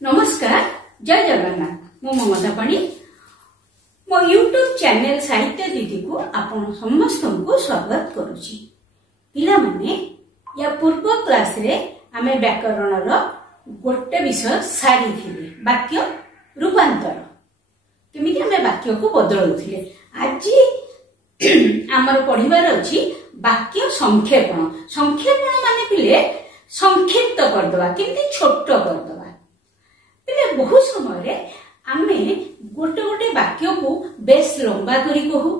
नमस्कार जय जगन्नाथ मु ममता पाणी मो यूट्यूब चैनल साहित्य दीदी को आपण समस्त को स्वागत करुची। पिला माने या पूर्व क्लास रे आमे व्याकरण रो गोटे विषय सारी थिले वाक्य रूपांतर केमिति आमे वाक्य को बदलुथिले। आज आमर पढिबार अछि वाक्य संक्षेपण। संक्षेपण माने पिले संक्षिप्त कर दवा केमिति छोट कर दवा। पिले बहुत समय आमे गोटे गोटे वाक्य को बेस लंबा करी कहू,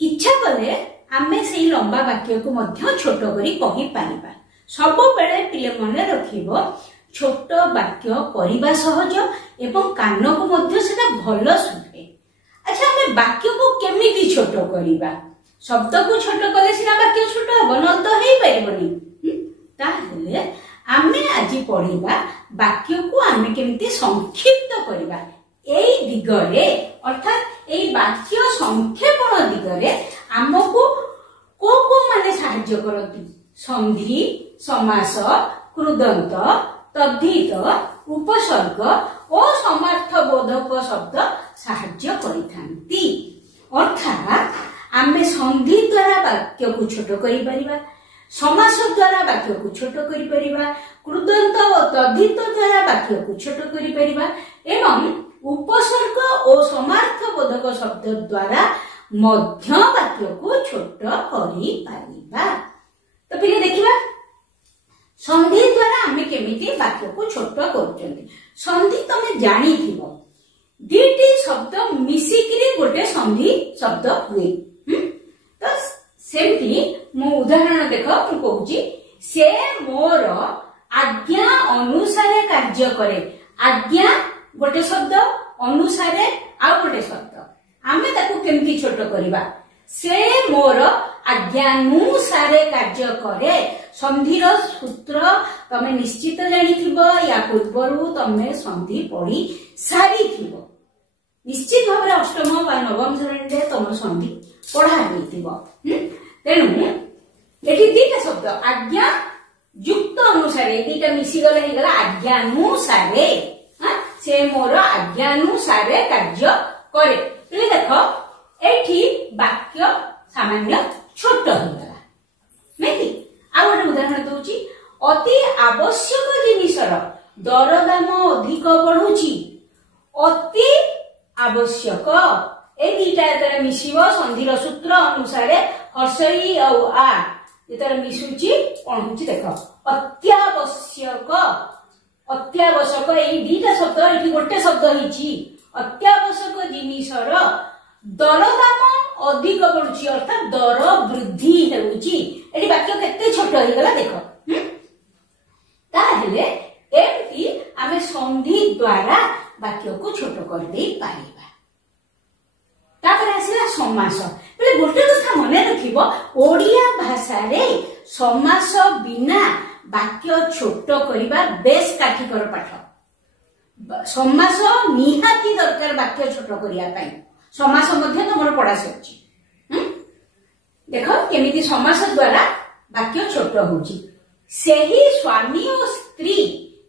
इच्छा कले आमे से लंबा वाक्य को मध्य छोट करी कहि पारिबा। सब बेले पिले मने रखिबो छोट वाक्य करिबा सहज एवं कान को मध्य सेटा भलो सुने। अच्छा आमे वाक्य को केमिति छोट करिबा? शब्द को छोट कले सिना वाक्य छोट हबो न तो हेई परिबोनी। ताहेले आमे आज पढ़िबा वाक्य को आमे केमिति संक्षिप्त करिबा। एई दिगरे अर्थात एई वाक्य संक्षेपण दिगरे हमको को माने सहाय्य करती? संधि, समास, कृदंत, तद्धित, उपसर्ग और समार्थ बोधक शब्द सहाय्य करिथांती। अर्थात आमे संधि द्वारा वाक्य को छोट करि परिबा, समास द्वारा वाक्य को छोट करि परिबा, कृदंत और तद्धित द्वारा वाक्य को छोट करि परिबा एवं उपसर्ग और समार्थ बोधक शब्द द्वारा मध्य वाक्य को छोट करि परिबा। तो पहिले देखिबा संधि द्वारा आमे केमिति वाक्य को छोट करूचंती। संधि तमे जानि थिबो दीटी शब्द मिसिकिरी गोटे संधि शब्द हुए। तो सेमती मो उदाहरण देख मु कहूची से मोर आज्ञा अनुसारे कार्य करे। आज्ञा गोटे शब्द, अनुसारे आ गोटे शब्द। आमे ताकू केमती छोट करिबा? से मोर आज्ञानुसारे कार्य करे। संधिर सूत्र तमे निश्चित जानिथिबो, या पूर्वरु तमे संधि पढ़ी सारिथिबो। निश्चित भाव अष्टम व नवम श्रेणी रे तम संधि पढ़ा हेतिबो। तेणु एठी दीटा शब्द आज्ञा युक्त अनुसारे दीटा मिसी गले हे गला आज्ञानुसारे। से मोर आज्ञानुसारे कार्य करे। ए देखो एठी वाक्य सामान्य छोट हो गला नहीं। आ गोटे उदाहरण दउची अति आवश्यक जिनिसर दरदाम अधिक बढ़ुची। अति आवश्यक ए दीटा एतरे मिसिबो संधिर सूत्र अनुसारे हर्षई आ एतरे मिसुची कोन होची देखो अत्यावश्यक। अत्यावश्यक ए दीटा शब्द एठी गोटे शब्द हिची। अत्यावश्यक जिनिसर दरदाम अधिक बढ़ुची अर्थात दर वृद्धि हेउची। एठी वाक्य केते छोट हो गला देखो। ताहेले एमती आमे संधि द्वारा वाक्य को छोट कर दे पारिबा। तापर आसिला समास। पहिले गोटे कथा मने रखिबो ओडिया भाषा रे समास बिना वाक्य छोट करिबा बेस काठिकर पाठ। समास निहाती दरकार वाक्य छोट करिया पई। समास मध्ये तमर पढा सच्ची। देखो केमिति समास द्वारा वाक्य छोट होची। सेही स्वामी और स्त्री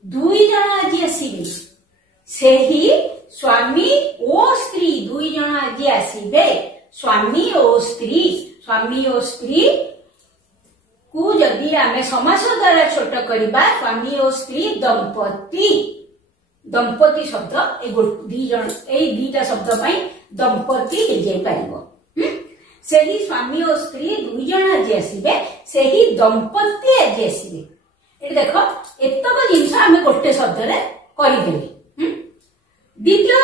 दुई जण आज आसीबे। सेही स्वामी और स्त्री दुई जण आज आसीबे। स्वामी और स्त्री, स्वामी और स्त्री को जदि आमे समास द्वारा छोट करिबा स्वामी और स्त्री दंपति। दंपति शब्द ए दी जण ए दीटा शब्द पई दंपति हे जाई पाइबो। सेही स्वामी और स्त्री दुई जण आज आसीबे, सेही दंपति आज आसीबे। ए देखो एतक जिंस आमे गोटे शब्द रे करि देली। द्वितीय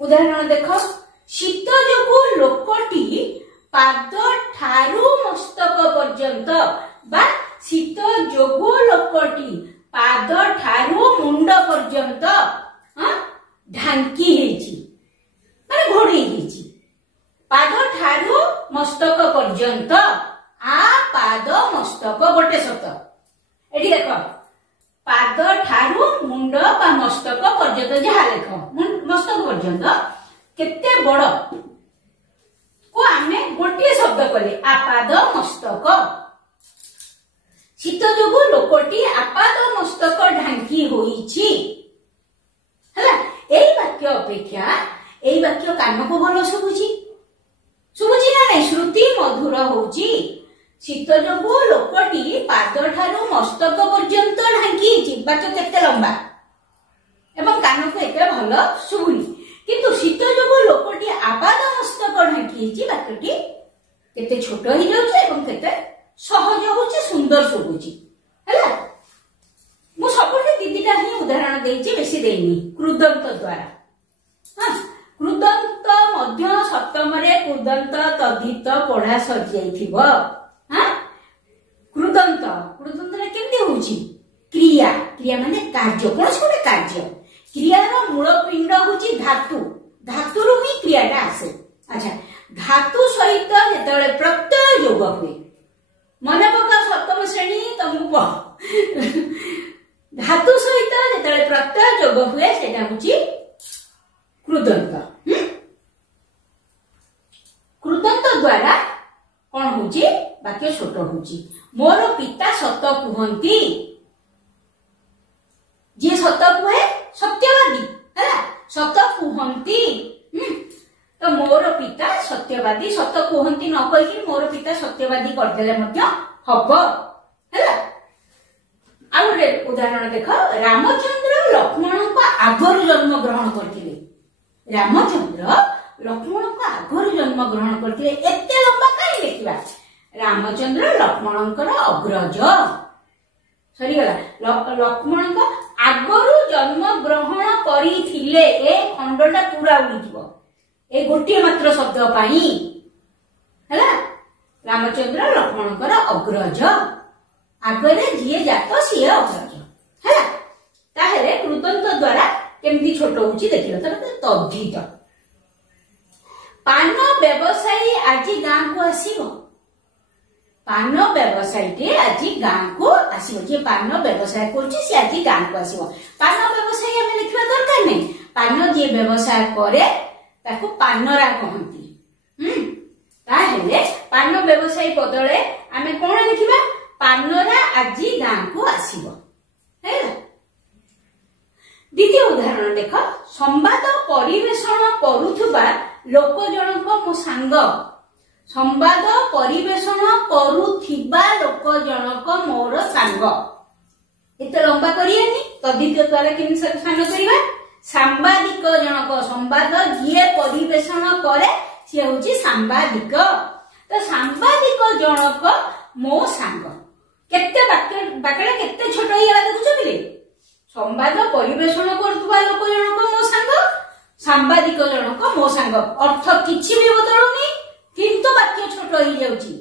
उदाहरण देखो शीत जोगु लोकटी पाद ठारू मस्तक पर्यंत बा शीत जोगु लोकटी पाद ठारू मुंड पर्यंत ढांकी हेची माने घोड़ी हेची। पाद ठारू मस्तक पर्यंत आ पाद मस्तक गोटे शब्द। एठी देखो पाद ठारू मुंड बा मस्तक पर्यंत जहा लेख मस्तक पर्यंत केते बड़ को आमे गोटे शब्द कले आपाद मस्तक। शीत जोगु लोकटी आपाद मस्तक ढांकी होईछि हला। एई वाक्य अपेक्षा एई वाक्य कान को भलो सुबुची सुबुची ना नहीं श्रुति मधुर होउची। शीत जोगु लोकटी पाद ठारू मस्तक पर्यंत ढांकी वाक्य केते लंबा एवं कान को एते भलो सुबुनी, किंतु शीत जोगु लोकटी आपाद मस्तक ढांकी वाक्यटी केते छोट हो जाउची एवं केते सहज होउची सुंदर सुबुची हला। मु सबुठी दीदीटा ही उदाहरण देइची बेसी देइनी कृदंत द्वारा। हां कृदंत मध्य सप्तम रे कृदंत तद्धित पढ़ा सरि जाइथिबो। हां कृदंत कृदंत रे केमती होउची क्रिया क्रिया माने कार्य कोन छोटे कार्य क्रियार मूल पिंड होउची धातु धातु रु ही क्रियाटा आसे। अच्छा धातु सहित जेतबेले प्रत्यय योग हुए मन पका सप्तम श्रेणी तुमको धातु सहित जेतबेले प्रत्यय योग हुए सेटा होउची कृदंत। कृदंत द्वारा कोन होउची वाक्य छोट होउची। मोर पिता सत कुहंती जे सत कुहे सत्यवादी है सत कुहंती। तो मोर पिता सत्यवादी सत कुहंती न कहि मोर पिता सत्यवादी कर देले मध्य हबो हैला। आ उदाहरण देख रामचंद्र लक्ष्मण को आगर जन्म ग्रहण करथिले। रामचंद्र लक्ष्मण को आगर जन्म ग्रहण करथिले एते लंबा काई लिखिबा रामचंद्र लक्ष्मणकर अग्रज सरी गला लक्ष्मण को आगरु जन्म ग्रहण करिथिले ए खंडटा पूरा उड़ी जीवो ए गोटे मात्र शब्द पाई हैला। रामचंद्र लक्ष्मणकर अग्रज आगरे जिए जात सिए अग्रज हैला। ताहेले कृदंत द्वारा केमती छोट होउची देखिलो तद्धित। पान व्यवसायी आज गां को आसीबो पान व्यवसायी आज गां को आसीबो जे पान व्यवसाय करछि से आज गां को आसीबो। पान व्यवसायी हमें लिखिबा दरकार नै पान जे व्यवसाय करे ताको पानरा कहंती। ताहेले पान व्यवसायी बदले आमे कोन लिखिबा पानरा आज गां को आसीबो हैला। द्वितीय उदाहरण देख संवाद परिवेषण करुथबा लोक जनक मो सांग संवाद परिवेषण करुथिबा लोक जनक मोर सांग एते लंबा करियानी तद्धित द्वारा किन सानो करिबा सांबादिक जनक संवाद जिए परिवेषण करे से होची सांबादिक। तो सांबादिक जनक मो सांग केते बाकड़ा केते छोट होई गला देखुछबी संवाद परिवेषण करथुबा लोक जनक मो सांग सांबादिक जनक मो सांग अर्थ किछि भी बदलुनी किंतु वाक्य छोट होई जाउची।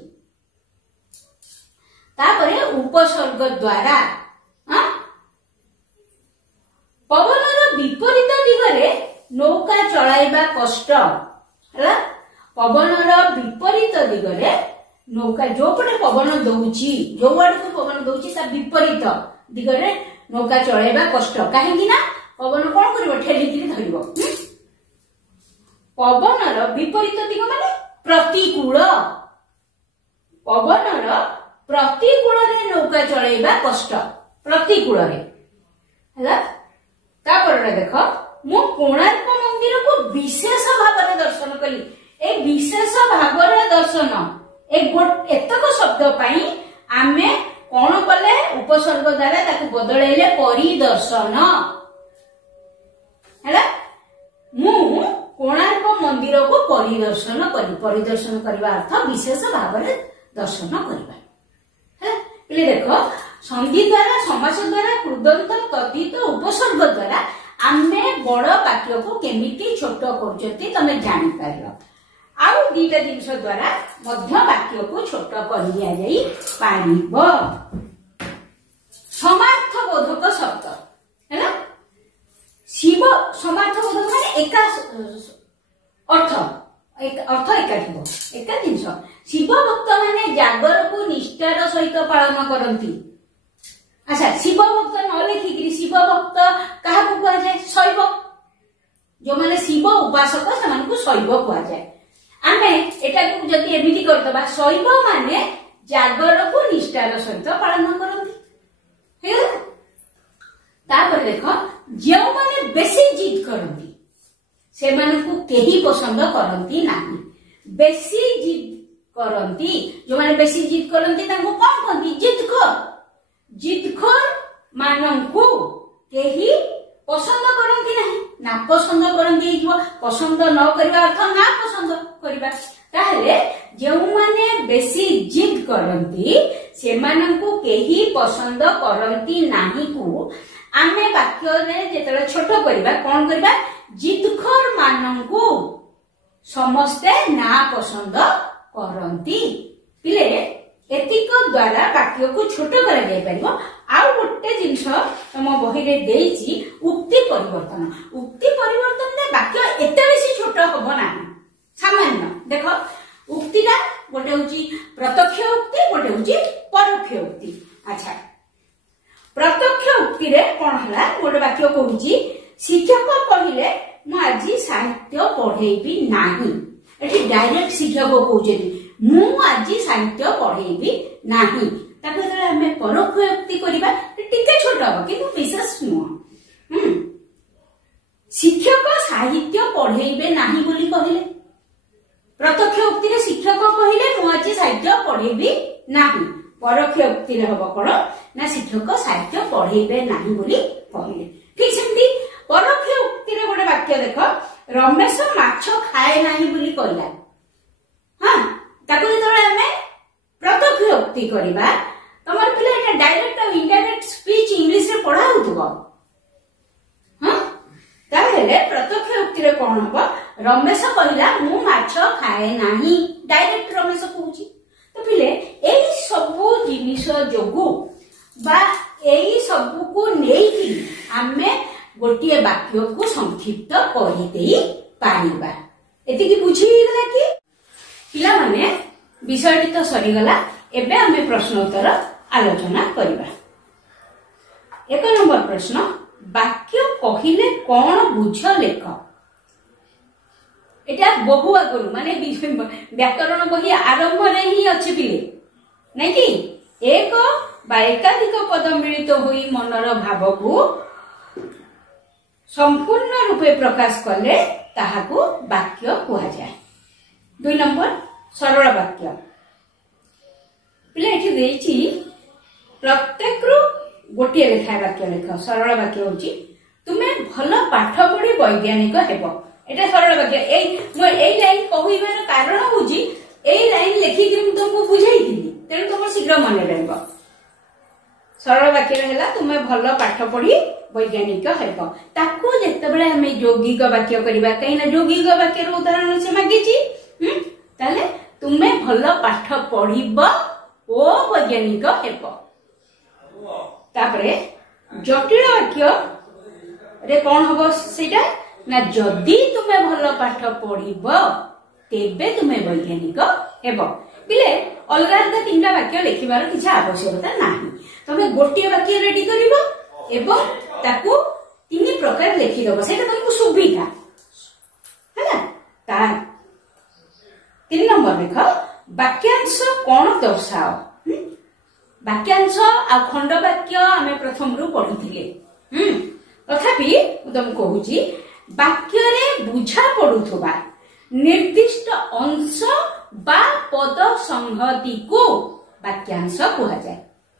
तापरे उपसर्ग द्वारा पवनर विपरीत दिगरे नौका चलाइबा कष्ट हला। पवनर विपरीत दिगरे नौका जो पटे पवन दउची जो आड़ को पवन दउची ता विपरीत दिगरे नौका चलाइबा कष्ट काहेकि ना पवन कोन करबो ठेलिकिरी धरिबो। पवनर विपरीत दिग माने प्रतिकूल पवनर प्रतिकूल रे नौका चलाइबा कष्ट प्रतिकूल रे हला। तापर देख मु कोणार्क मंदिर को विशेष भाव में दर्शन कली ए विशेष भाव में दर्शन एतक शब्द पाई आमे कोन कले उपसर्ग द्वारा ताको बदलैले परिदर्शन हैला। मु कोणार्क मंदिर को परिदर्शन करबा अर्थ विशेष भाव में दर्शन करबा हैला। पहिले देखो संधि द्वारा समास द्वारा कृदंत तद्धित उपसर्ग द्वारा आमे बड़ वाक्य को केमिति छोट करछथि तमे जानि पारिबो। आउ दीटा जिंस द्वारा मध्य वाक्य को छोट कर दिया जाई पारिबो। समार्थ बोधक शब्द हैला। शिव समार्थ बोधक माने एका अर्थ एकाठिबो एका जिंस शिव भक्त माने जागर को निष्ठार सहित पालन करंती। अच्छा शिव भक्त न लिखिकी शिव भक्त क्या कह जाए शैव जो माने शिव उपासक से शैव कह जाए। आमे एटा को जति एमिति करतबा शैव माने जागर को निष्ठार सहित पालन करती। तापर देख जो माने बेसी जिद करती से केही पसंद करती नहीं। बेसी जिद करती जो माने बेसी जिद करती तांको कौन कहती जिदखोर। जिदखोर मानंकु केही पसंद करती नहीं ना पसंद करती पसंद न करबा अर्थ ना पसंद करबा। ताहले जो माने बेसी जिद करती से मानंकु केही पसंद करती नाही को आमे वाक्य रे जेतले छोट करबा कोन करबा जिदखोर मानंकु समस्ते ना पसंद करती। पिले एतिक द्वारा वाक्य को छोट करा जाय परिबो। आउ गोटे जिंस तम बही रे देइची उक्ति परिवर्तन। उक्ति परिवर्तन रे वाक्य एते बेसी छोट होबो नाही सामान्य। देखो उक्तिटा गोटे होची प्रत्यक्ष उक्ति गोटे होची परोक्ष उक्ति। अच्छा प्रत्यक्ष उक्ति रे कोन हला गोटे वाक्य कहूची शिक्षक कहिले मु आज साहित्य पढ़ेबी नाही। एठी डायरेक्ट शिक्षक कहउछे मु आज साहित्य पढ़ेबी नाही। ताको जरा हमें परोक्ष उक्ति करिबा टिके छोट हो किंतु विशेष नुह। शिक्षक साहित्य पढ़ेबे नाही बोली कहिले। प्रत्यक्ष उक्ति रे शिक्षक कहिले मु आज साहित्य पढ़ेबी नाही। परोक्ष उक्ति रे हबो कोन ना शिक्षक साहित्य पढ़ेबे नाही बोली कहिले। ठीक सेमती परोक्ष उक्ति रे गोटे वाक्य देख रमेश माछ खाए नाही बोली कहला। हां ताको जेतबे हमें प्रत्यक्ष उक्ति करिबा तमर पिला एटा डायरेक्ट और इनडायरेक्ट स्पीच इंग्लिश रे पढ़ा होतबो। हां ताहेले प्रत्यक्ष उक्ति रे कोन हबो रमेश कहला मु माछ खाए नाही डायरेक्ट रमेश कहूची। तो पिले एई सबु जिनिस जोगु बा एई सबु को नेई कि हमें गोटे वाक्य को संक्षिप्त करिदेई पारिबा। एतिकी बुझीला कि पिला माने विषयटी तो सरीगला। एबे हमें प्रश्न उत्तर आलोचना करिबा। 1 नंबर प्रश्न वाक्य कहिले कोन बुझ लेख। एटा बहु आगुरु माने व्याकरण बही आरंभ रे ही अछि पिले नै कि एक बा एकाधिक पद मिलित होई मनर भाव को संपूर्ण रूपे प्रकाश कले ताहाकू वाक्य कुहा जाय। 2 नंबर सरल वाक्य पिले एठी देइची प्रत्येक रु गोटे लेखा वाक्य लेख। सरल वाक्य होची तुमे भलो पाठ पढ़ी वैज्ञानिक हेबो। एटा सरल वाक्य। एई लाइन कहिबार कारण होची एई लाइन लेखि कि तुमको बुझाइथिली तेनु तुम शीघ्र मन रहइबो। सरल वाक्य हैला तुमे भलो पाठ पढ़ी वैज्ञानिक हेबो। ताकू जेतेबेले हमें यौगिक वाक्य करबा कहिना यौगिक वाक्य रो उदाहरण से मागिची ताले तुमे भलो पाठ पढ़िबो ओ वैज्ञानिक हेबो। तापरे जटिल वाक्य रे कोन हबो सेटा ना जदी तुमे भलो पाठ पढ़िबो तेबे तुमे वैज्ञानिक हेबो। बिले अलगा अलगा 3टा वाक्य लिखिबार किछ आवश्यकता नाही। तमे गोटे वाक्य रेडी करिवो एवं ताकू 3 प्रकार लिखि दबो सेटा तुमको सुविधा हैला। ता 3 नंबर लिख वाक्यांश कोन दर्शाओ। वाक्यांश आ खंड वाक्य हमें प्रथम रु पढिथिले। तथापि तुम कहूची वाक्य रे बुझा पडुथबा निर्दिष्ट अंश बा पद संहति को वाक्यांश कुहा जाय।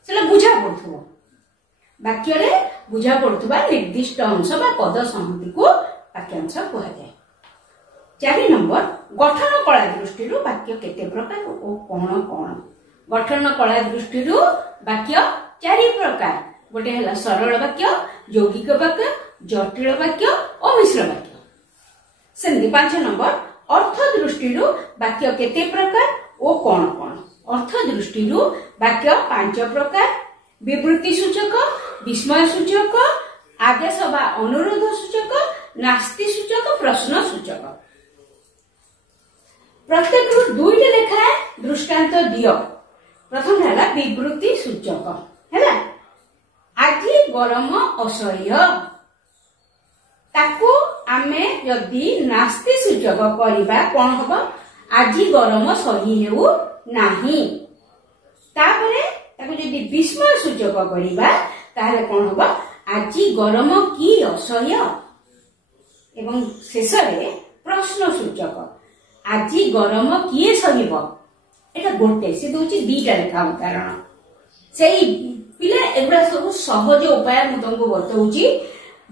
सेला बुझा पडुथबो वाक्य रे बुझा पडुथबा निर्दिष्ट अंश बा पद संहति को वाक्यांश कुहा जाय। 4 नंबर गठन कला दृष्टि रु वाक्य केते प्रकार ओ कोन कोन। गठन कला दृष्टि रु वाक्य 4 प्रकार। गोटे हला सरल वाक्य यौगिक वाक्य जटिल वाक्य और मिश्र वाक्य। सेमती 5 नंबर अर्थ दृष्टि रु वाक्य केते प्रकार ओ कोन कोन। अर्थ दृष्टि रु वाक्य 5 प्रकार। विवृत्ति सूचक विस्मय सूचक आदेश बा अनुरोध सूचक नास्ति सूचक प्रश्न सूचक। प्रत्येक रु 2टी लेखा दृष्टांत दियो। प्रथम हला विवृत्ति सूचक हैला आजी गरम असह्य ताकू आमे यदि नास्ति सूचक करिबा कोन हबो आजी गरम सही हेउ नाही। तापरे ताको जदि विस्मय सूचक करिबा ताले कोन होबा आजी गरम की असह्य एवं शेष रे प्रश्न सूचक आजी गरम किए सहिब एटा गोटे से दोची दीटा लेखा उदाहरण सेई पिले एबडा सब सहज उपाय मु तुमको बतौची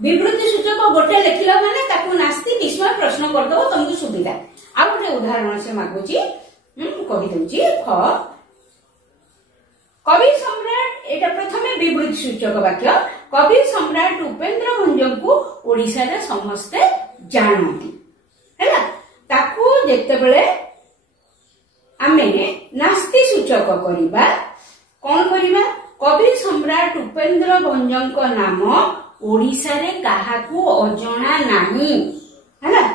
विवृत्ति सूचक गोटे लेखिला माने ताकू नास्ति विस्मय प्रश्न कर दबो तुमको सुविधा आ गोटे उदाहरण से मागुची कहि दउची ख कवि सम्राट एटा प्रथमे विवृत्ति सूचक वाक्य कवि सम्राट उपेंद्र भंज को ओडिसा रे समस्ते जानती हैला ताकू जेते बेले आमे नास्ति सूचक करिबा कोन करिबा कवि सम्राट उपेंद्र भंजक नाम ओडिसा रे काहाकू अजणा नाही हैला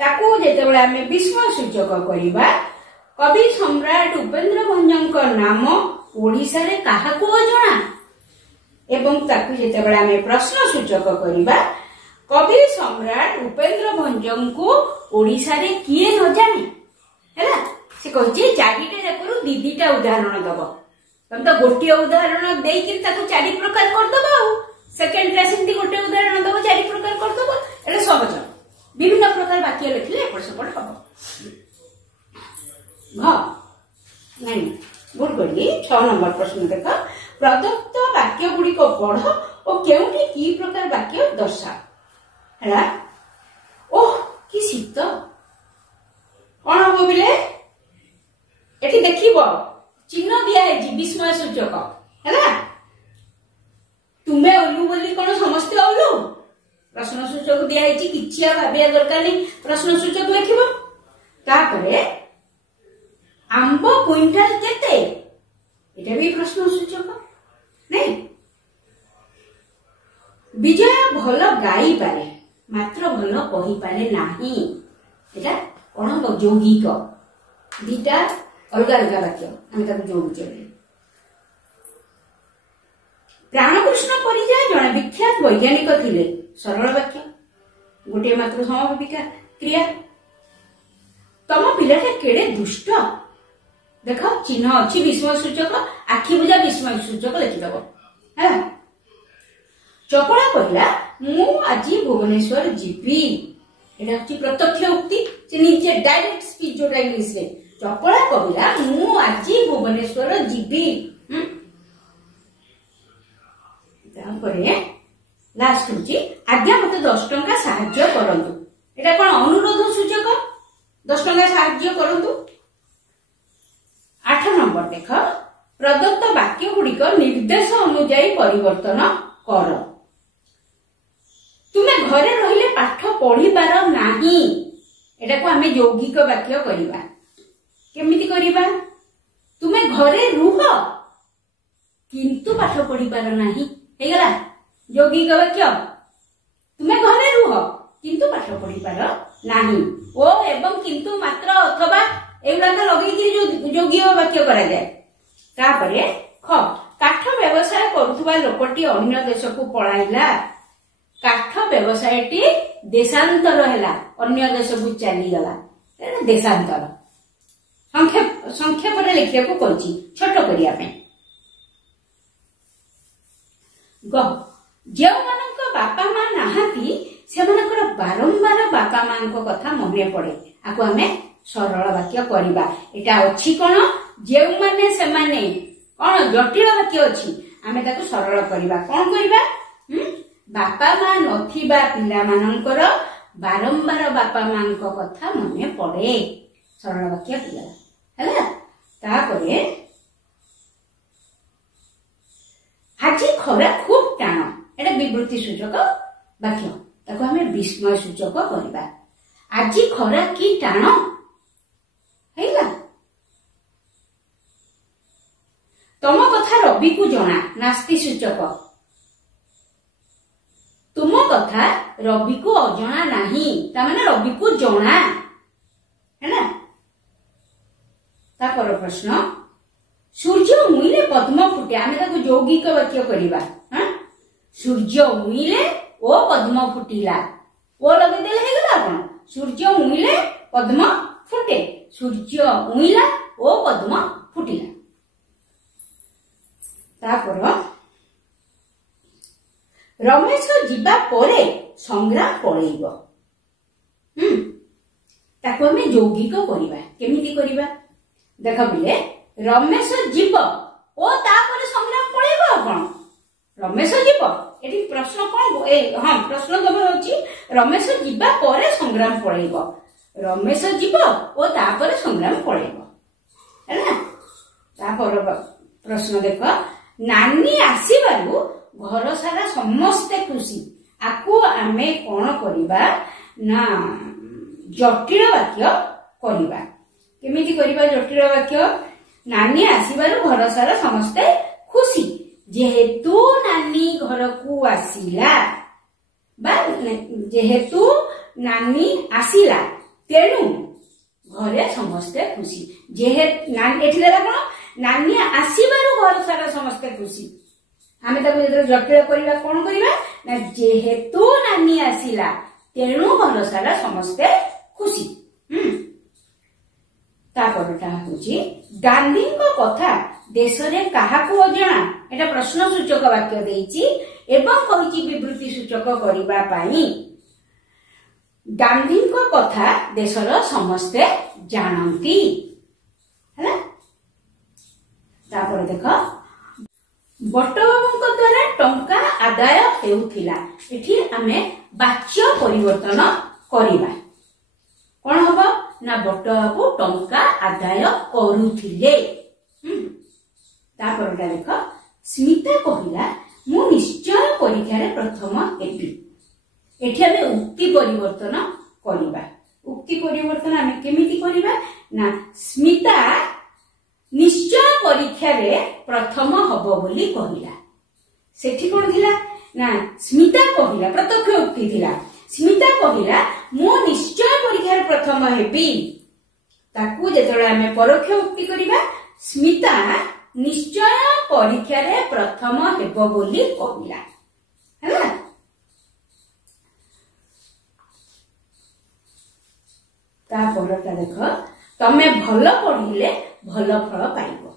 ताकू जेते बेले आमे विस्मय सूचक करिबा कवि सम्राट उपेंद्र भंजक नाम ओडिसा रे काहाकू अजणा एवं ताकू जेते बेले आमे प्रश्न सूचक करिबा कवि सम्राट उपेंद्र भंजक को ओडिसा रे किए न जाने हैला से कहछि चारिटा जाकरू दीदीटा उदाहरण दबो तम तो गोटे उदाहरण देई कि ताकू चारि प्रकार कर दबो सेकंड रे सेंती गोटे उदाहरण दबो चारि प्रकार कर दबो एले सहज विभिन्न प्रकार वाक्य लिखले एपड़ सेपड़ हबो घ नहीं गुड गली 6 नंबर प्रश्न देख प्रदत्त वाक्य गुडी को पढ़ और केउटी की प्रकार वाक्य दर्शा हैला ओह की शीत कोन हो बिले एठी देखिबो चिन्ह दिया है विस्मय सूचक हैला तुमे ओलु बोली कोन समस्त ओलु प्रश्न सूचक दिया है किछिया भाबिया दरकार नहीं प्रश्न सूचक लिखिबो तापरे आंब क्विंटल केते एटा भी प्रश्न सूचक नहीं विजय भल गाई पारे मात्र भल कहि पारे नाही एटा कोन यौगिक दीटा अलग अलग वाक्य हम ताको जोड़ चले प्राणकृष्ण परिजा जने विख्यात वैज्ञानिक थिले सरल वाक्य गोटे मात्र समापिका क्रिया तम पिलाटा केडे दुष्ट देख चिन्ह अछि विस्मय सूचक आखि बुझा विस्मय सूचक लिखि दबो है चपला कहला मु आज भुवनेश्वर जीवी एटा अछि प्रत्यक्ष उक्ति से नीचे डायरेक्ट स्पीच जोटा इंग्लिश रे चपला कहला मु आज भुवनेश्वर जीवी तापरे लास्ट होची आज्ञा मते 10 टंका सहाय्य करंतु एटा कोन अनुरोध सूचक 10 टंका सहाय्य करंतु 8 नंबर देख प्रदत्त वाक्य गुडिक निर्देश अनुसार परिवर्तन कर तुमे घरे रहिले पाठ पढिबार नाही एटा को हमें यौगिक वाक्य करिबा केमिति करिबा तुमे घरे रुह किंतु पाठ पढिबार नाही हे गला यौगिक वाक्य तुमे घरे रुह किंतु पाठ पढिबार नाही ओ एवं किंतु मात्र अथवा एगुड़ा तो लगे यौगिक वाक्य करा जाए तापरे ख काठ व्यवसाय करुवा लोकटी अन्य देश को पळाइला काठ व्यवसायटी देशांतर हैला अन्य देश को चली गला देशांतर संक्षेप रे लिखिया को कहछि छोट करिया पे ग जेउ मानक बापा मा नाहाती सेमानकर बारंबार बापा मां को कथा मने पड़े आको हमें सरल वाक्य करिबा एटा अछि कोन जेउ माने से माने कोन जटिल वाक्य अछि आमे ताको सरल करिबा कोन करिबा बापा मा नथिबा पिला मानकर बारंबार बापा मां को कथा मने पड़े सरल वाक्य किया हैला तापरे हाजी खरा खूब टाण एटा विवृत्ति सूचक वाक्य ताको हमें विस्मय सूचक करिबा आजी खरा की टाण हैला तम कथा रवि को जना नास्ति सूचक तुम कथा रवि को अजना नाही ता माने रवि को जना हैला तापर प्रश्न सूर्य मुइले पद्म फुटे आमे ताको यौगिक वाक्य करिबा हां सूर्य मुइले ओ पद्म फुटिला ओ लगे देले हे गला कोन सूर्य मुइले पद्म फुटे सूर्य उइला ओ पद्म फुटिला तापर रमेश जीवा परे संग्राम पळेइब ताको हमें यौगिक करिबा केमिति करिबा देख बिले रमेश जीव ओ तापर संग्राम पळेइब कोन रमेश जीव एठी प्रश्न कोन हां प्रश्न तब होची रमेश जीवा परे संग्राम पळेइब रमेश जीव ओ तापर संग्राम पळेइब हैला तापर प्रश्न देख नानी आसीबारु घर सारा समस्ते खुशी आकु आमे कोन करिबा ना जटिल वाक्य करिबा केमिति करिबा जटिल वाक्य नानी आसीबारु घर सारा समस्ते खुशी जेहेतु नानी घर को आसीला बा जेहेतु नानी आसीला तेनु घरे समस्ते खुशी जेहेतु नानी एठी देला कोन नानी आसीबारु घर सारा समस्ते खुशी आमे ताको जतरे जटिल करिबा कोन करिबा ना जेहेतु नानी आसीला तेनु घर सारा समस्ते खुशी तापरटा होची गांधी को कथा देश रे काहाकू अजणा एटा प्रश्न सूचक वाक्य देइची एवं कहिची विवृत्ति सूचक करिबा पई गांधी को कथा देशर समस्ते जानंती हैला तापर देख बटबाबूଙ୍କ द्वारा टंका आदाय हेउथिला एठी आमे वाक्य परिवर्तन करिबा कोन हबो ना बटबाबू टंका आदाय करूथिले तापर देख स्मिता कहिला मु निश्चय परीक्षा रे प्रथम हेबी एठी आमे उक्ति परिवर्तन करिबा उक्ति परिवर्तन आमे केमिति करिबा ना स्मिता निश्चय परीक्षा रे प्रथम हबो बोली कहिला सेठी कोन थिला ना स्मिता कहिला प्रत्यक्ष उक्ति थिला स्मिता कहिला मो निश्चय परीक्षा रे प्रथम हेबी ताकू जेतळे आमे परोक्ष उक्ति करिबा स्मिता निश्चय परीक्षा रे प्रथम हेबो बोली कहिला हैला ता परटा देख तमे भलो पढिले भलो फल पाइबो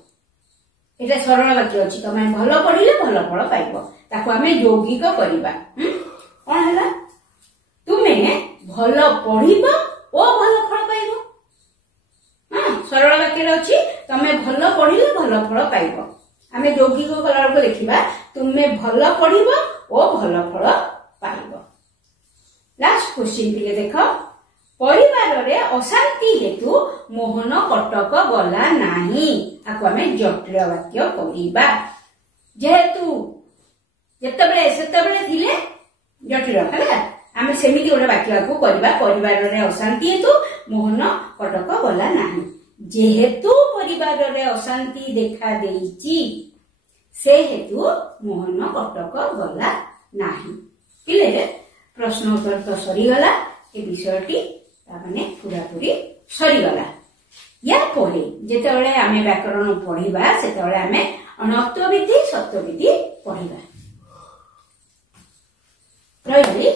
एटा सरल वाक्य अछि तमे भलो पढिले भलो फल पाइबो ताको हमें यौगिक करिबा कोन हैला तुमे भलो पढिबो ओ भलो फल पाइबो हां सरल वाक्य अछि तमे भलो पढिले भलो फल पाइबो हमें यौगिक कला को देखिबा तुमे भलो पढिबो ओ भलो फल पाइबो लास्ट क्वेश्चन के देखो परिवार रे अशांति हेतु मोहन कटक गला नाही आको हमें जटिल वाक्य करिबा जेहेतु जेतबेले सेतबेले थिले जटिल हैला हमें सेमिति गोटे वाक्य को करिबा परिवार रे अशांति हेतु मोहन कटक गला नाही जेहेतु परिवार रे अशांति देखा देइची से हेतु मोहन कटक गला नाही किले प्रश्न उत्तर तो सरी गला ए विषयटी ताने पूरा पूरी सरी गला या परे जेतेबेले आमे व्याकरण पढिबा सेतेबेले आमे अनत्व विधि सत्व विधि पढिबा रहिली।